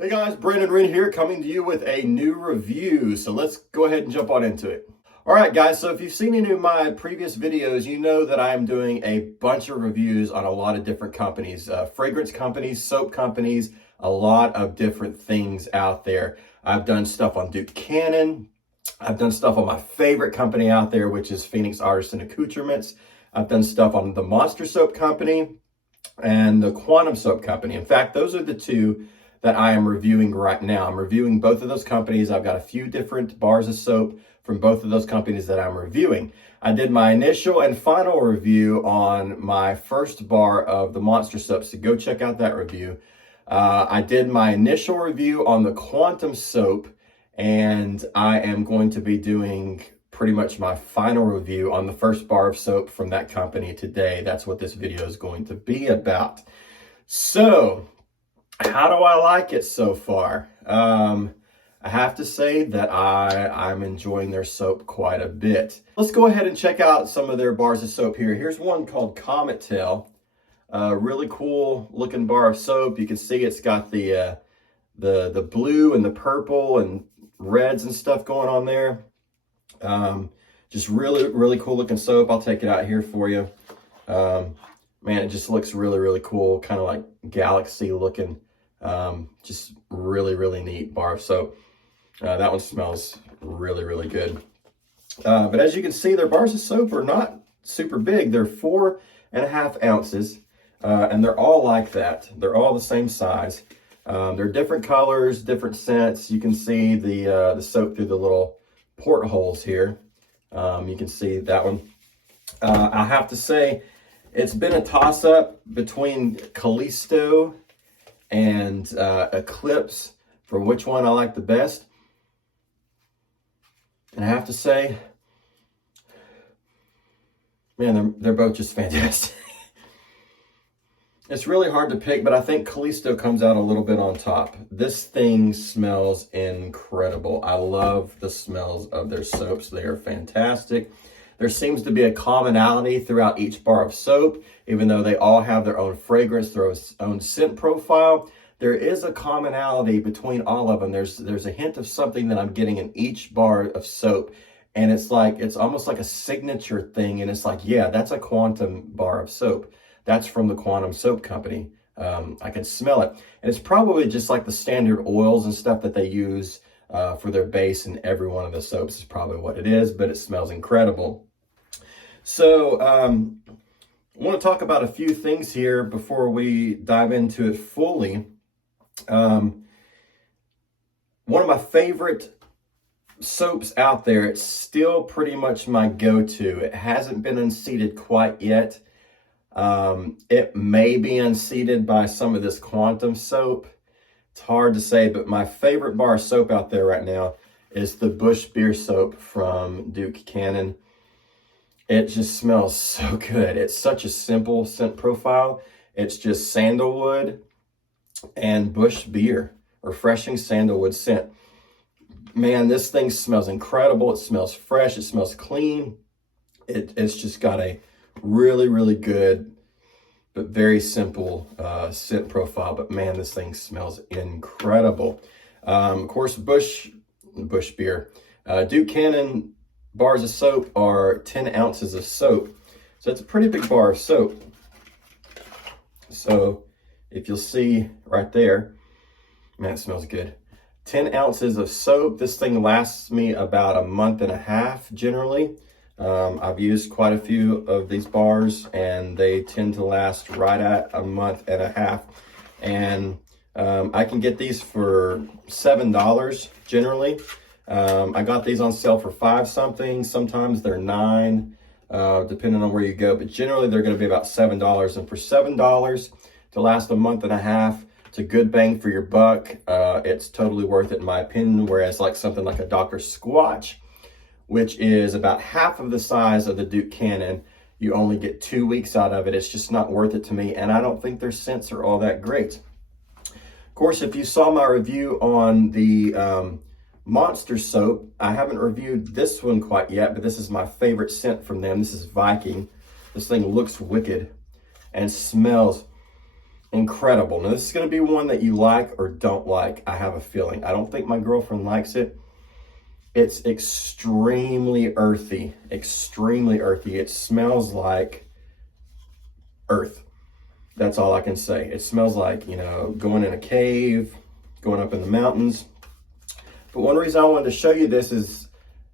Hey guys, Brandon Wren here coming to you with a new review. So let's go ahead and jump on into it. All right guys, so if you've seen any of my previous videos, you know that I'm doing a bunch of reviews on a lot of different companies, fragrance companies, soap companies, a lot of different things out there. I've done stuff on Duke Cannon. I've done stuff on my favorite company out there, which is Phoenix Artisan Accoutrements. I've done stuff on the Monster Soap Company and the Quantum Soap Company. In fact, those are the two that I am reviewing right now. I'm reviewing both of those companies. I've got a few different bars of soap from both of those companies that I'm reviewing. I did my initial and final review on my first bar of the Monster Soap, so go check out that review. I did my initial review on the Quantum Soap, and I am going to be doing pretty much my final review on the first bar of soap from that company today. That's what this video is going to be about. So, how do I like it so far? I have to say that I'm enjoying their soap quite a bit. Let's go ahead and check out some of their bars of soap here. Here's one called Comet Tail. Really cool looking bar of soap. You can see it's got the blue and the purple and reds and stuff going on there. Just really cool looking soap. I'll take it out here for you. Man, it just looks really cool, kind of like galaxy looking. Just really neat bar of soap. That one smells really good. But as you can see, their bars of soap are not super big. They're 4.5 ounces, and they're all like that. They're all the same size. They're different colors, different scents. You can see the soap through the little portholes here. You can see that one. I have to say, it's been a toss-up between Callisto and Eclipse for which one I like the best. And I have to say, man, they're both just fantastic. It's really hard to pick, but I think Callisto comes out a little bit on top. This thing smells incredible. I love the smells of their soaps. They are fantastic. There seems to be a commonality throughout each bar of soap, even though they all have their own fragrance, their own scent profile. There is a commonality between all of them. There's a hint of something that I'm getting in each bar of soap, and it's almost like a signature thing, and it's like, yeah, that's a Quantum bar of soap. That's from the Quantum Soap Company. I can smell it. And it's probably just like the standard oils and stuff that they use for their base in every one of the soaps is probably what it is, but it smells incredible. So I want to talk about a few things here before we dive into it fully. One of my favorite soaps out there, it's still pretty much my go-to. It hasn't been unseated quite yet. It may be unseated by some of this Quantum soap. It's hard to say, but my favorite bar of soap out there right now is the Bush Beer soap from Duke Cannon. It just smells so good. It's such a simple scent profile. It's just sandalwood and Bush Beer, refreshing sandalwood scent. Man, this thing smells incredible. It smells fresh. It smells clean. It's just got a really good but very simple scent profile. But man, this thing smells incredible. Of course, Bush Beer. Duke Cannon bars of soap are 10 ounces of soap. So it's a pretty big bar of soap. So if you'll see right there, man, it smells good. 10 ounces of soap. This thing lasts me about a month and a half generally. I've used quite a few of these bars, and they tend to last right at a month and a half. And I can get these for $7 generally. I got these on sale for $5 something. Sometimes they're $9, depending on where you go. But generally, they're going to be about $7. And for $7 to last a month and a half, it's a good bang for your buck. It's totally worth it in my opinion. Whereas like something like a Dr. Squatch, which is about half of the size of the Duke Cannon, you only get 2 weeks out of it. It's just not worth it to me, and I don't think their scents are all that great. Of course, if you saw my review on the Monster Soap, I haven't reviewed this one quite yet, but this is my favorite scent from them. This is Viking. This thing looks wicked and smells incredible. Now, this is going to be one that you like or don't like. I have a feeling. I don't think my girlfriend likes it. It's extremely earthy, extremely earthy. It smells like earth. That's all I can say. It smells like, you know, going in a cave, going up in the mountains. But one reason I wanted to show you this is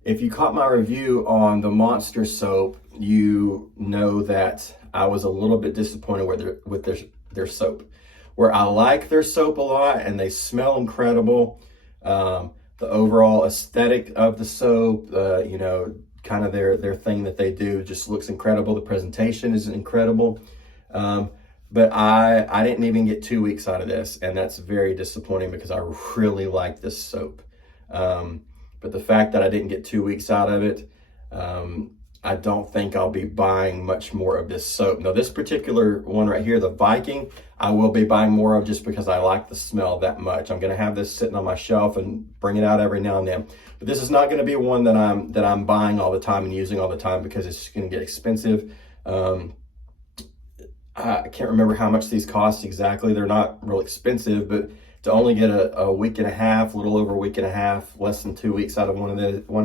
if you caught my review on the Monster soap, you know that I was a little bit disappointed with their soap. Where I like their soap a lot and they smell incredible. The overall aesthetic of the soap, you know, kind of their thing that they do just looks incredible. The presentation is incredible. But I didn't even get 2 weeks out of this, and that's very disappointing because I really like this soap. But the fact that I didn't get 2 weeks out of it, I don't think I'll be buying much more of this soap. Now, this particular one right here, the Viking, I will be buying more of just because I like the smell that much. I'm gonna have this sitting on my shelf and bring it out every now and then. But this is not gonna be one that I'm buying all the time and using all the time because it's just gonna get expensive. I can't remember how much these cost exactly. They're not real expensive, but to only get a week and a half, a little over a week and a half, less than 2 weeks out of one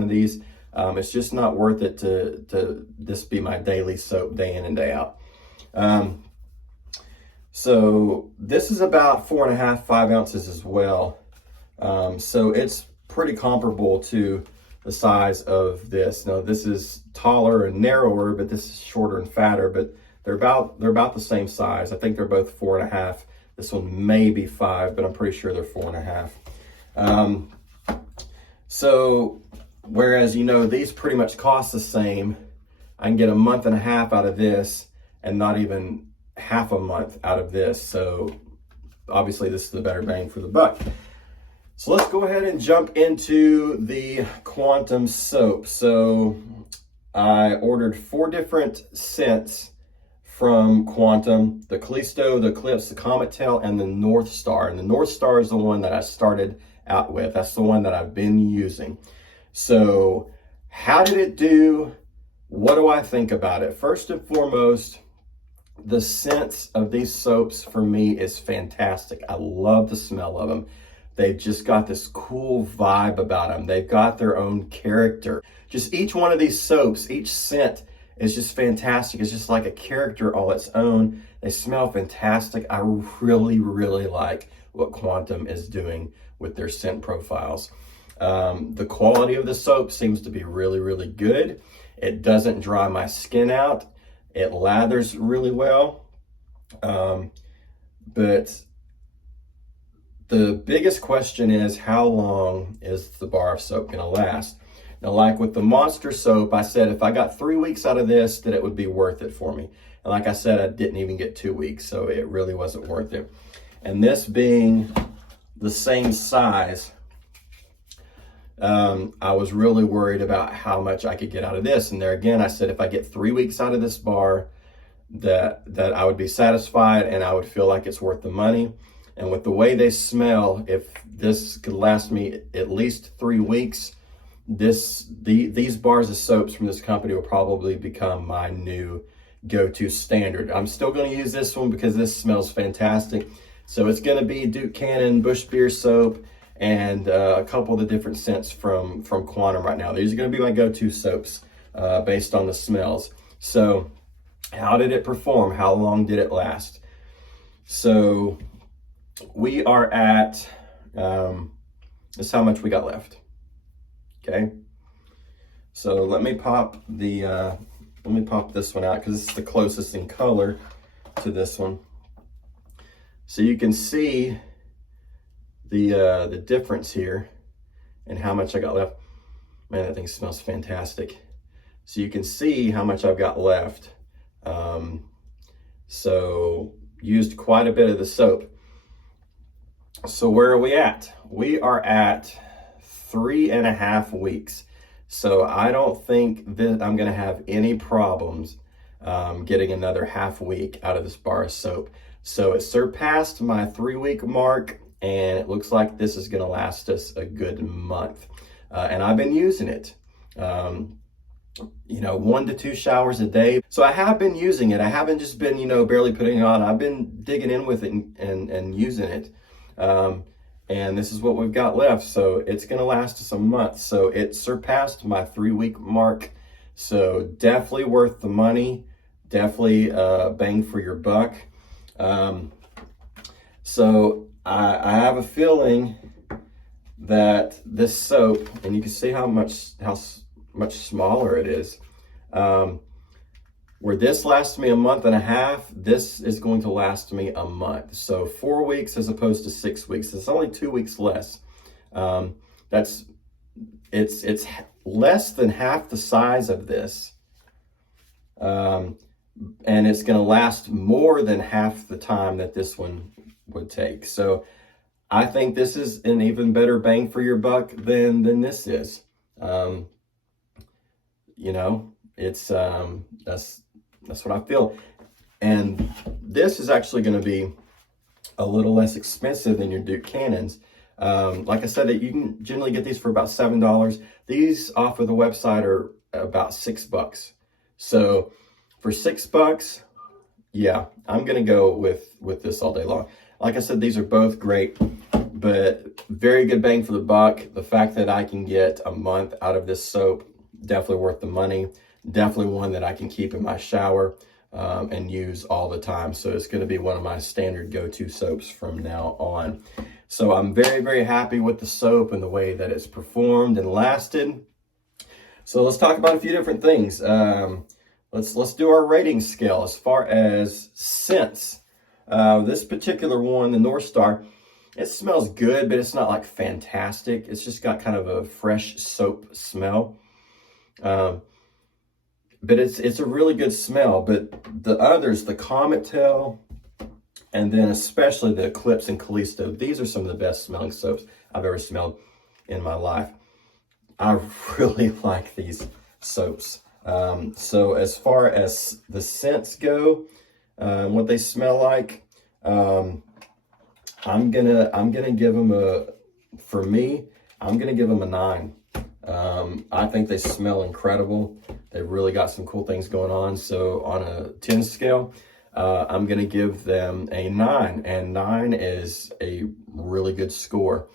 of these, it's just not worth it to this be my daily soap day in and day out. So this is about 4.5, 5 ounces as well. So it's pretty comparable to the size of this. Now this is taller and narrower, but this is shorter and fatter, but they're about the same size. I think they're both 4.5. This one may be 5, but I'm pretty sure they're 4.5. So whereas, you know, these pretty much cost the same, I can get a month and a half out of this and not even half a month out of this. So obviously this is the better bang for the buck. So let's go ahead and jump into the Quantum soap. So I ordered 4 different scents from Quantum: the Callisto, the Eclipse, the Comet Tail, and the North Star. And the North Star is the one that I started out with. That's the one that I've been using. So how did it do? What do I think about it? First and foremost, the scents of these soaps for me is fantastic. I love the smell of them. They've just got this cool vibe about them. They've got their own character. Just each one of these soaps, each scent is just fantastic. It's just like a character all its own. They smell fantastic. I really, really like what Quantum is doing with their scent profiles. The quality of the soap seems to be really, really good. It doesn't dry my skin out. It lathers really well. But the biggest question is, how long is the bar of soap gonna last? Now, like with the Monster soap, I said if I got 3 weeks out of this, that it would be worth it for me. And like I said, I didn't even get 2 weeks, so it really wasn't worth it. And this being the same size, I was really worried about how much I could get out of this. And there again, I said if I get 3 weeks out of this bar, that I would be satisfied and I would feel like it's worth the money. And with the way they smell, if this could last me at least 3 weeks, these bars of soaps from this company will probably become my new go-to standard. I'm still going to use this one because this smells fantastic. So it's going to be Duke Cannon Bush Beer soap and a couple of the different scents from Quantum right now. These are going to be my go-to soaps based on the smells. So how did it perform? How long did it last? So we are at, this is how much we got left. Okay, so let me pop this one out because this is the closest in color to this one. So you can see the difference here and how much I got left. Man, that thing smells fantastic. So you can see how much I've got left. So used quite a bit of the soap. So where are we at? We are at 3.5 weeks. So I don't think that I'm going to have any problems getting another half week out of this bar of soap. So it surpassed my 3-week mark, and it looks like this is going to last us a good month. And I've been using it. 1 to 2 showers a day. So I have been using it. I haven't just been, barely putting it on. I've been digging in with it and using it. And this is what we've got left. So it's going to last us a month. So it surpassed my 3-week mark. So definitely worth the money. Definitely bang for your buck. So I have a feeling that this soap, and you can see how much smaller it is. Where this lasts me a month and a half, this is going to last me a month. So 4 weeks as opposed to 6 weeks. It's only 2 weeks less. It's less than half the size of this. And it's going to last more than half the time that this one would take. So I think this is an even better bang for your buck than this is. It's that's what I feel. And this is actually going to be a little less expensive than your Duke Cannons. Like I said, you can generally get these for about $7. These off of the website are about $6. So for $6, yeah, I'm gonna go with this all day long. Like I said, these are both great, but very good bang for the buck. The fact that I can get a month out of this soap, definitely worth the money. Definitely one that I can keep in my shower and use all the time. So it's going to be one of my standard go-to soaps from now on. So I'm very, very happy with the soap and the way that it's performed and lasted. So let's talk about a few different things. Let's do our rating scale as far as scents. This particular one, the North Star, it smells good, but it's not like fantastic. It's just got kind of a fresh soap smell. But it's a really good smell. But the others, the Comet-Tail, and then especially the Eclipse and Callisto, these are some of the best smelling soaps I've ever smelled in my life. I really like these soaps. So as far as the scents go, what they smell like, I'm gonna give them I'm gonna give them a 9. I think they smell incredible. They really got some cool things going on. So on a 10 scale, I'm going to give them a 9, and 9 is a really good score.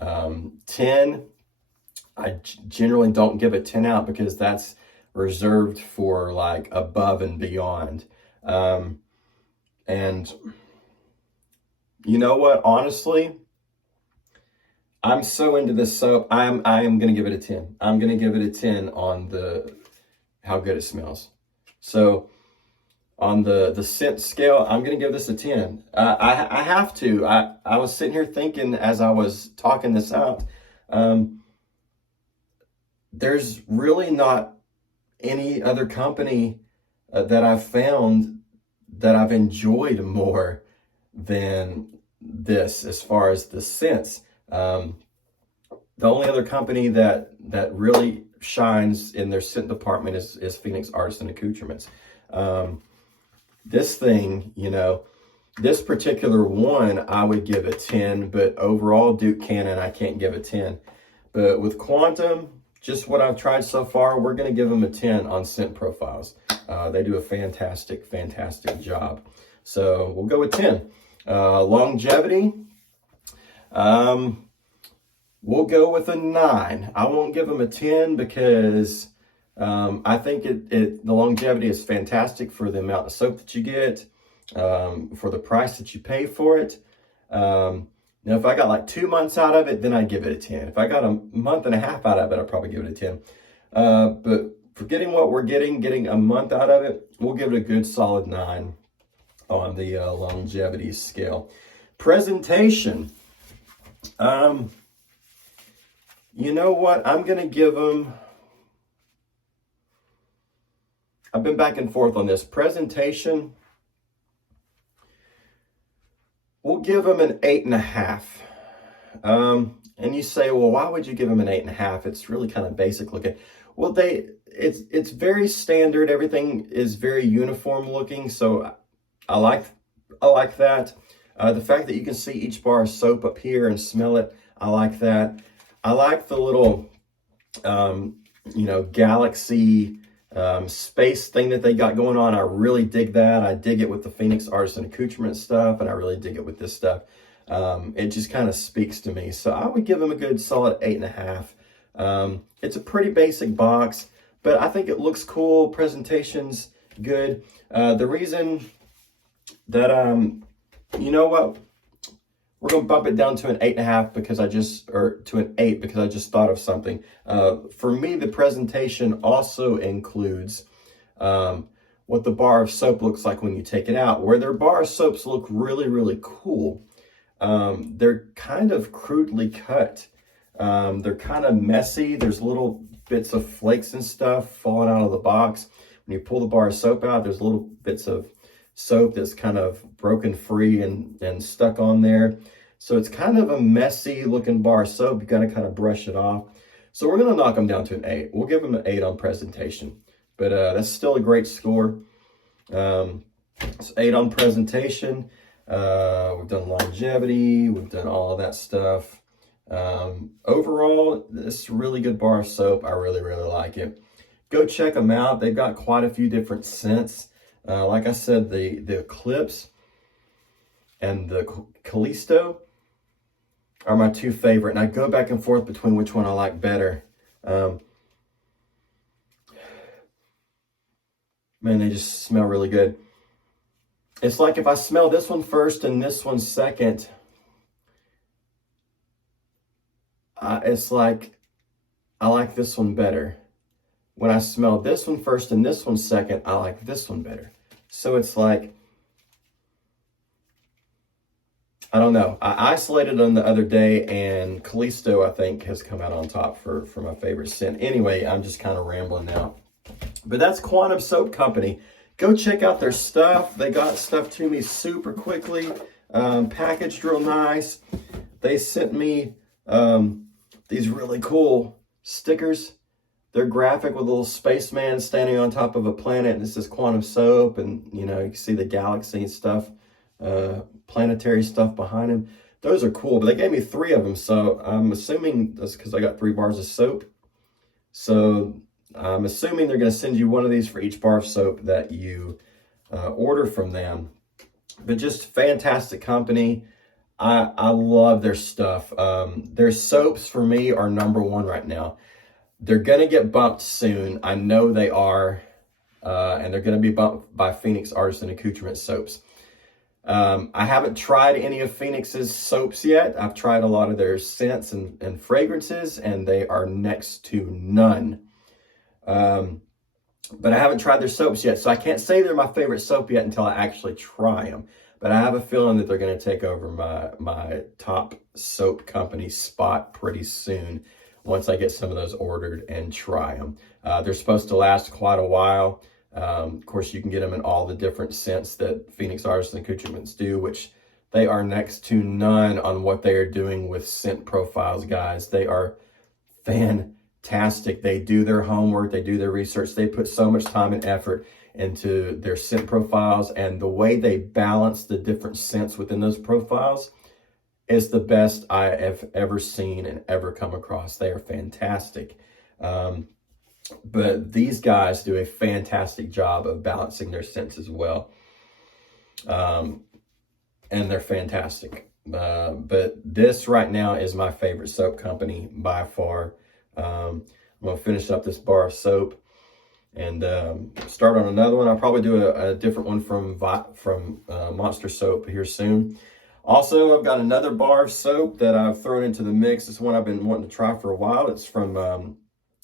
10, I generally don't give a 10 out because that's reserved for like above and beyond. And you know what, honestly, I'm so into this soap. I am going to give it a 10. I'm going to give it a 10 on how good it smells. So on the scent scale, I'm going to give this a 10. I have to. I was sitting here thinking as I was talking this out, there's really not any other company that I've found that I've enjoyed more than this as far as the scents. The only other company that really shines in their scent department is Phoenix Artisan Accoutrements. This thing, this particular one, I would give a 10, but overall Duke Cannon, I can't give a 10. But with Quantum, just what I've tried so far, we're going to give them a 10 on scent profiles. They do a fantastic, fantastic job. So we'll go with 10. Longevity, we'll go with a 9. I won't give them a 10 because I think the longevity is fantastic for the amount of soap that you get, for the price that you pay for it. Now, if I got like 2 months out of it, then I'd give it a 10. If I got a month and a half out of it, I'd probably give it a 10. But for getting what we're getting a month out of it, we'll give it a good solid 9 on the longevity scale. Presentation. You know what? I'm going to give them... I've been back and forth on this. Presentation, we'll give them an 8.5. And you say, well, why would you give them an 8.5? It's really kind of basic looking. Well, it's very standard. Everything is very uniform looking. So I like that. The fact that you can see each bar of soap up here and smell it, I like that. I like the little, galaxy space thing that they got going on. I really dig that. I dig it with the Phoenix Artisan Accoutrement stuff, and I really dig it with this stuff. It just kind of speaks to me. So I would give them a good solid 8.5. It's a pretty basic box, but I think it looks cool. Presentation's good. The reason that, you know what? We're going to bump it down to an 8.5 or to an 8 because I just thought of something. For me, the presentation also includes what the bar of soap looks like when you take it out. Where their bar of soaps look really, really cool, they're kind of crudely cut. They're kind of messy. There's little bits of flakes and stuff falling out of the box. When you pull the bar of soap out, there's little bits of soap that's kind of broken free and stuck on there. So it's kind of a messy looking bar of soap. You got to kind of brush it off. So we're going to knock them down to an 8. We'll give them an 8 on presentation. But that's still a great score. It's 8 on presentation. We've done longevity. We've done all of that stuff. Overall, this is a really good bar of soap. I really, really like it. Go check them out. They've got quite a few different scents. Like I said, the Eclipse and the Callisto are my 2 favorite. And I go back and forth between which one I like better. Man, they just smell really good. It's like if I smell this one first and this one second, it's like I like this one better. When I smell this one first and this one second, I like this one better. So it's like, I don't know. I isolated them the other day, and Callisto, I think, has come out on top for my favorite scent. Anyway, I'm just kind of rambling now. But that's Quantum Soap Company. Go check out their stuff. They got stuff to me super quickly, packaged real nice. They sent me these really cool stickers. They're graphic with a little spaceman standing on top of a planet, and it says Quantum Soap, and you know, you can see the galaxy and stuff, planetary stuff behind him. Those are cool, but they gave me 3 of them, so I'm assuming that's because I got 3 bars of soap. So I'm assuming they're going to send you one of these for each bar of soap that you order from them. But just fantastic company. I love their stuff. Their soaps for me are #1 right now. They're going to get bumped soon. I know they are. And they're going to be bumped by Phoenix Artisan Accoutrement soaps. I haven't tried any of Phoenix's soaps yet. I've tried a lot of their scents and fragrances, and they are next to none. But I haven't tried their soaps yet, so I can't say they're my favorite soap yet until I actually try them. But I have a feeling that they're going to take over my top soap company spot pretty soon once I get some of those ordered and try them. They're supposed to last quite a while. Of course, you can get them in all the different scents that Phoenix Artisan Accoutrements do, which they are next to none on what they are doing with scent profiles, guys. They are fantastic. They do their homework. They do their research. They put so much time and effort into their scent profiles, and the way they balance the different scents within those profiles is the best I have ever seen and ever come across. They are fantastic. But these guys do a fantastic job of balancing their scents as well. And they're fantastic. But this right now is my favorite soap company by far. I'm going to finish up this bar of soap and start on another one. I'll probably do a different one from Monster Soap here soon. Also, I've got another bar of soap that I've thrown into the mix. It's one I've been wanting to try for a while. It's from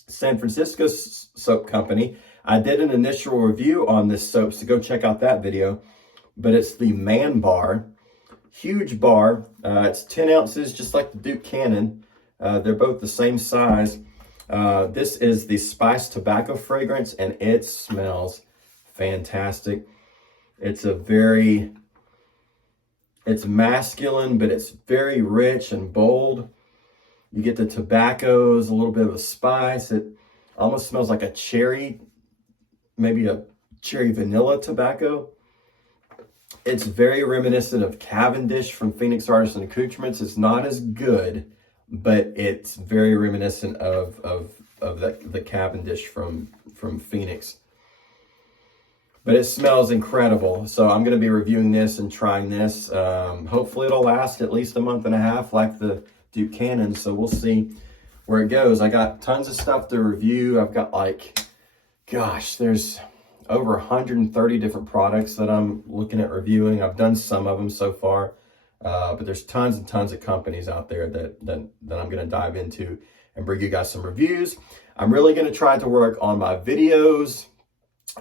San Francisco Soap Company. I did an initial review on this soap, so go check out that video. But it's the Man Bar. Huge bar. It's 10 ounces, just like the Duke Cannon. They're both the same size. This is the Spice Tobacco fragrance, and it smells fantastic. It's masculine, but it's very rich and bold. You get the tobaccos, a little bit of a spice. It almost smells like a cherry, maybe a cherry vanilla tobacco. It's very reminiscent of Cavendish from Phoenix Artisan Accoutrements. It's not as good, but it's very reminiscent of the Cavendish from Phoenix. But it smells incredible. So I'm going to be reviewing this and trying this. Hopefully it'll last at least a month and a half like the Duke Cannon. So we'll see where it goes. I got tons of stuff to review. I've got like, gosh, there's over 130 different products that I'm looking at reviewing. I've done some of them so far. But there's tons and tons of companies out there that I'm going to dive into and bring you guys some reviews. I'm really going to try to work on my videos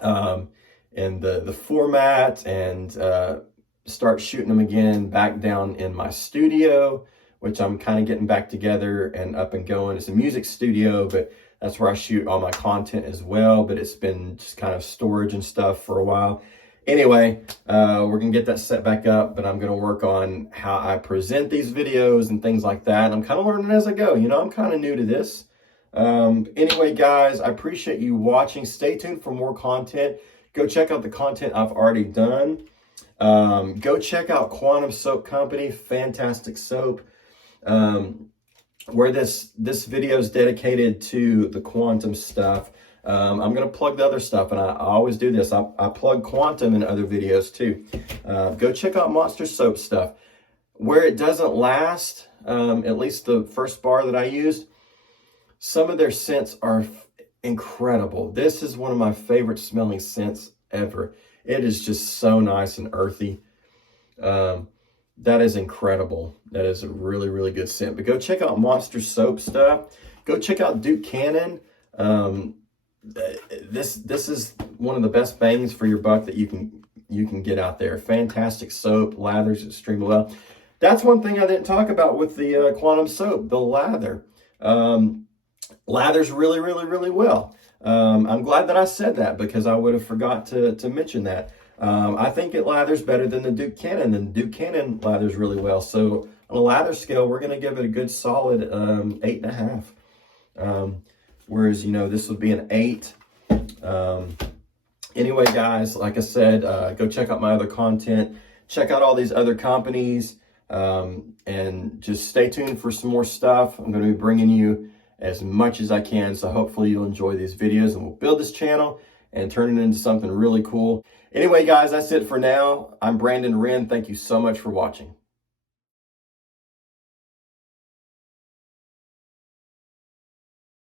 and the format and start shooting them again back down in my studio, which I'm kind of getting back together and up and going. It's a music studio, but that's where I shoot all my content as well. But it's been just kind of storage and stuff for a while. Anyway, we're going to get that set back up, but I'm going to work on how I present these videos and things like that. I'm kind of learning as I go. You know, I'm kind of new to this. Anyway, guys, I appreciate you watching. Stay tuned for more content. Go check out the content I've already done. Go check out Quantum Soap Company, fantastic soap. Where this video is dedicated to the quantum stuff. I'm going to plug the other stuff, and I always do this. I plug quantum in other videos too. Go check out Monster Soap stuff. Where it doesn't last, at least the first bar that I used, some of their scents are incredible. This is one of my favorite smelling scents ever. It is just so nice and earthy. That is incredible. That is a really, really good scent. But go check out Monster Soap stuff. Go check out Duke Cannon. This is one of the best bangs for your buck that you can get out there. Fantastic soap, lathers extremely well. That's one thing I didn't talk about with the Quantum Soap, the lather. Lathers really, really, really well. I'm glad that I said that because I would have forgot to mention that. I think it lathers better than the Duke Cannon, and Duke Cannon lathers really well. So on a lather scale, we're going to give it a good solid 8.5. Whereas, you know, this would be an 8. Anyway, guys, like I said, go check out my other content. Check out all these other companies. And just stay tuned for some more stuff. I'm going to be bringing you as much as I can. So hopefully you'll enjoy these videos, and we'll build this channel and turn it into something really cool. Anyway, guys, that's it for now. I'm Brandon Wren. Thank you so much for watching.